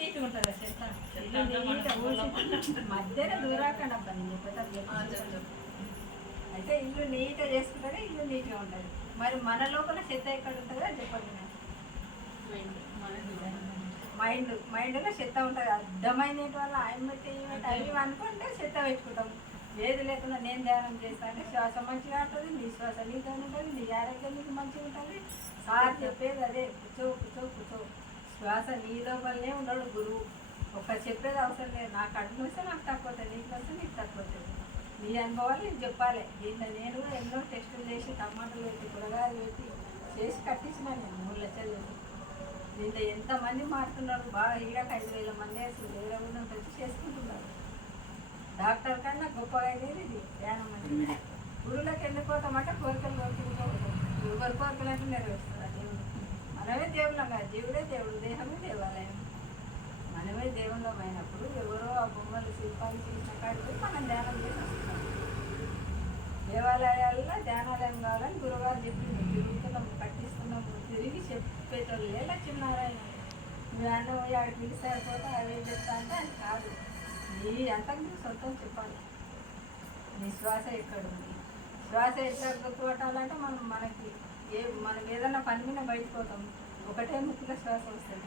నీట్గా ఉంటుంది మధ్యలో దూరాకండి అబ్బాయి అయితే ఇల్లు నీట్గా చేసుకుంటే ఇల్లు నీట్గా ఉంటుంది. మరి మన లోపల చెత్త ఎక్కడ ఉంటుందో చెప్పండి. మైండ్లో చెత్త ఉంటుంది. అర్థమైన వల్ల ఆయన అవి అనుకుంటే చెత్త పెట్టుకుంటాం. ఏది లేకుండా నేను ధ్యానం చేస్తానంటే శ్వాస మంచిగా ఉంటుంది, నీ శ్వాస నీతో ఉంటుంది, నీ ఆరోగ్యం నీకు మంచిగా ఉంటుంది. సార్ చెప్పేది అదే, కూర్చో. శ్వాస నీ లోపలనే ఉండడు గురువు. ఒక్క చెప్పేది అవసరం లేదు. నాకు అడుగు వస్తే నాకు తక్కువ అవుతుంది, నీకు వస్తే నీకు తక్కువ అవుతుంది. నీ అనుభవాలు నీకు చెప్పాలి. దీంట్లో నేను కూడా ఎన్నో టెస్టులు చేసి టమాటాలు పెట్టి కూరగాయలు పెట్టి చేసి కట్టించినాను నేను 3 లక్షలు పెట్టి. దీంట్లో ఎంతమంది మారుతున్నారు. బాగా ఈడక 5,000 మంది అసలు వేరే ఊళ్ళో వచ్చి చేసుకుంటున్నారు. డాక్టర్ కన్నా గొప్పగా అయ్యేది ఇది ధ్యానం అంటే. గురువులకు ఎందుకు పోతామంటే కోరికలు కోరుకుంటూ ఎవరి కోరికలు అంటే నెరవేరుస్తారు దేవుడు. మనమే దేవుళ్ళం కాదు, జీవుడే దేవుడు, దేహమే దేవాలయం. మనమే దేవుళ్ళం అయినప్పుడు ఎవరో ఆ బొమ్మలు శిల్పాలు చేసిన కాడికి మనం ధ్యానం చేసి వస్తున్నాం. దేవాలయాల్లో ధ్యానాలయం కావాలని గురుగారు చెప్పింది. తిరుగుతున్నాము, కట్టిస్తున్నాము, తిరిగి చెప్పేటోళ్ళే లక్ష్మీనారాయణ. మీరు అన్నం ఆడికి పిలిచారిపోతే అవి చెప్తా అంటే అది కాదు. నీ అంతకు నువ్వు సొంతం చెప్పాలి. నీ శ్వాస ఎక్కడుంది, శ్వాస ఎట్లా గుర్తుపట్టాలంటే మనం ఏదన్నా పని మీద బయటకు పోతాం, ఒకటే ముక్కులో శ్వాస వస్తుంది.